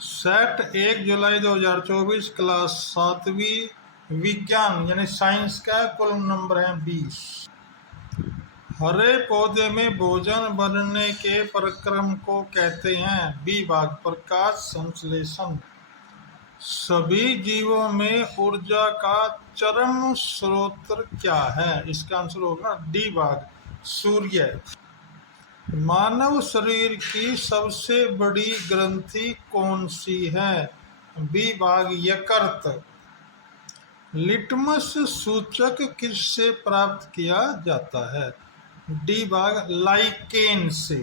Set 1 जुलाई 2024 class 7वीं विज्ञान यानी science का कुल नंबर है 20। हरे पौधे में भोजन बनने के प्रक्रम को कहते हैं। बी भाग प्रकाश संश्लेषण। सभी जीवों में ऊर्जा का चरम स्रोत क्या है? इसका आंसर होगा डी भाग सूर्य। मानव शरीर की सबसे बड़ी ग्रंथि कौन सी है? बी भाग यकृत। लिटमस सूचक किससे प्राप्त किया जाता है? डी भाग लाइकेन से।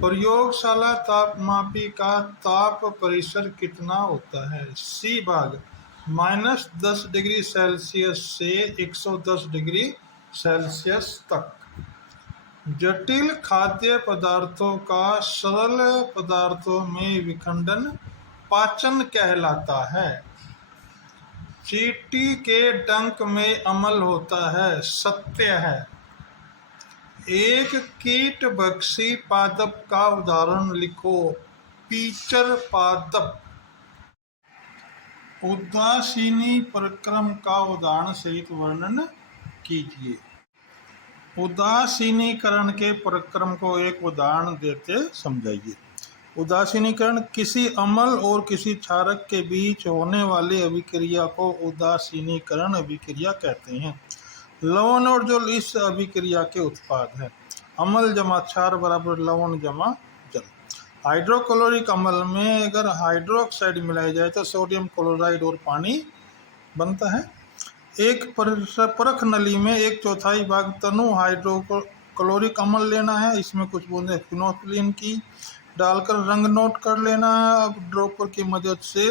प्रयोगशाला तापमापी का ताप परिसर कितना होता है? सी भाग -10 डिग्री सेल्सियस से 110 डिग्री सेल्सियस तक। जटिल खाद्य पदार्थों का सरल पदार्थों में विखंडन पाचन कहलाता है। चींटी के डंक में अमल होता है, सत्य है। एक कीटभक्षी पादप का उदाहरण लिखो। पीचर पादप। उदासीनी प्रक्रम का उदाहरण सहित वर्णन कीजिए। उदासीनीकरण के प्रक्रम को एक उदाहरण देते समझाइए। उदासीनीकरण किसी अम्ल और किसी क्षारक के बीच होने वाली अभिक्रिया को उदासीनीकरण अभिक्रिया कहते हैं। लवण और जल इस अभिक्रिया के उत्पाद है। अम्ल जमा क्षार बराबर लवण जमा जल। हाइड्रोक्लोरिक अम्ल में अगर हाइड्रोक्साइड मिलाया जाए तो सोडियम क्लोराइड और पानी बनता है। एक परख नली में 1/4 भाग तनु हाइड्रोक्लोरिक अम्ल लेना है। इसमें कुछ बूंदें फिनोल्फिन की डालकर रंग नोट कर लेना है। अब ड्रॉपर की मदद से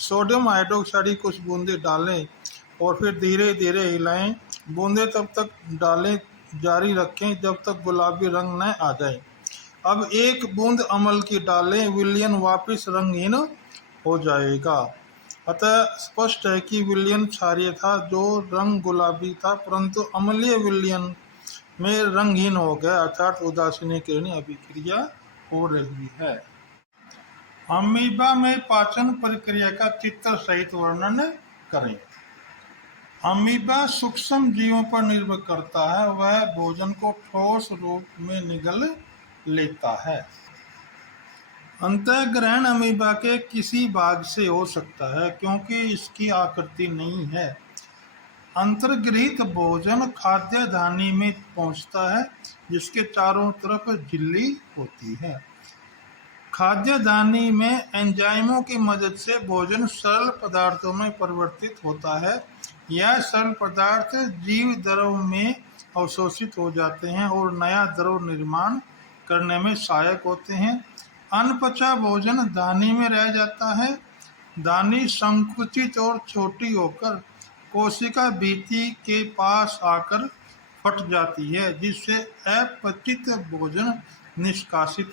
सोडियम हाइड्रोक्साइड कुछ बूंदें डालें और फिर धीरे धीरे हिलाएं। बूंदें तब तक डालें जारी रखें जब तक गुलाबी रंग न आ जाए। अब एक बूंद अम्ल की डालें, विलयन वापस रंगहीन हो जाएगा। अतः स्पष्ट है कि विलयन क्षारीय था जो रंग गुलाबी था, परंतु अम्लीय विलयन में रंगहीन हो गया, अर्थात उदासीनीकरण अभिक्रिया हो रही है। अमीबा में पाचन प्रक्रिया का चित्र सहित वर्णन करें। अमीबा सूक्ष्म जीवों पर निर्भर करता है। वह भोजन को ठोस रूप में निगल लेता है। अंतःग्रहण अमीबा के किसी भाग से हो सकता है क्योंकि इसकी आकृति नहीं है। अंतर्गृहित भोजन खाद्य धानी में पहुंचता है जिसके चारों तरफ झिल्ली होती है। खाद्य धानी में एंजाइमों की मदद से भोजन सरल पदार्थों में परिवर्तित होता है। यह सरल पदार्थ जीव द्रव में अवशोषित हो जाते हैं और नया द्रव निर्माण करने में सहायक होते हैं। अनपचा भोजन दानी में रह जाता है। दानी संकुचित और छोटी होकर कोशिका भित्ति के पास आकर फट जाती है जिससे अपचित भोजन निष्कासित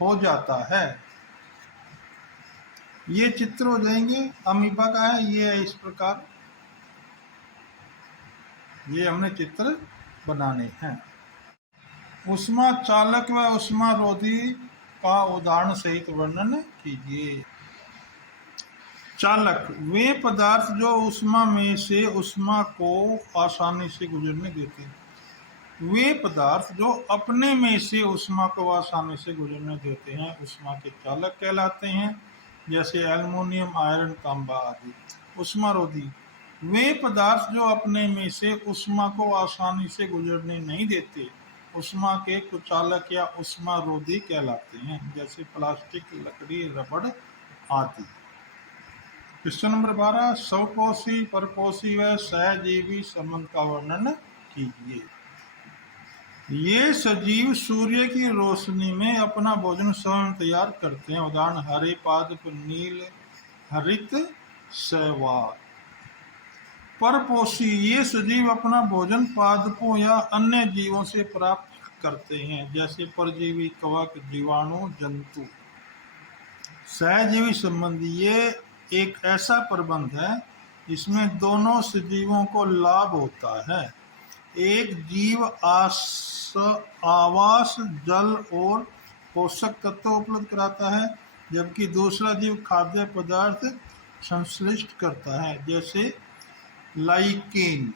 हो जाता है। ये चित्र हो जाएंगे अमीबा का है। ये है इस प्रकार, ये हमने चित्र बनाने हैं। ऊष्मा चालक व ऊष्मा रोधी का उदाहरण सहित वर्णन कीजिए। चालक वे पदार्थ जो ऊष्मा में से ऊष्मा को आसानी से गुजरने देते हैं। वे पदार्थ जो अपने में से ऊष्मा को आसानी से गुजरने देते हैं ऊष्मा के चालक कहलाते हैं, जैसे एल्युमिनियम, आयरन, तांबा आदि। ऊष्मारोधी वे पदार्थ जो अपने में से ऊष्मा को आसानी से गुजरने नहीं देते ऊष्मा के कुचालक या ऊष्मारोधी कहलाते हैं, जैसे प्लास्टिक, लकड़ी, रबड़ आदि। क्वेश्चन नंबर 12, स्वपोषी, परपोषी व सहजीवी संबंध का वर्णन कीजिए। ये सजीव सूर्य की रोशनी में अपना भोजन स्वयं तैयार करते हैं। उदाहरण हरे पादप, नील हरित शैवाल। परपोषी ये सजीव अपना भोजन पादपों या अन्य जीवों से प्राप्त करते हैं, जैसे परजीवी, कवक, जीवाणु, जंतु। सहजीवी संबंधी ये एक ऐसा प्रबंध है जिसमें दोनों सजीवों को लाभ होता है। एक जीव आवास, जल और पोषक तत्व उपलब्ध कराता है, जबकि दूसरा जीव खाद्य पदार्थ संश्लिष्ट करता है, जैसे लाइकेन।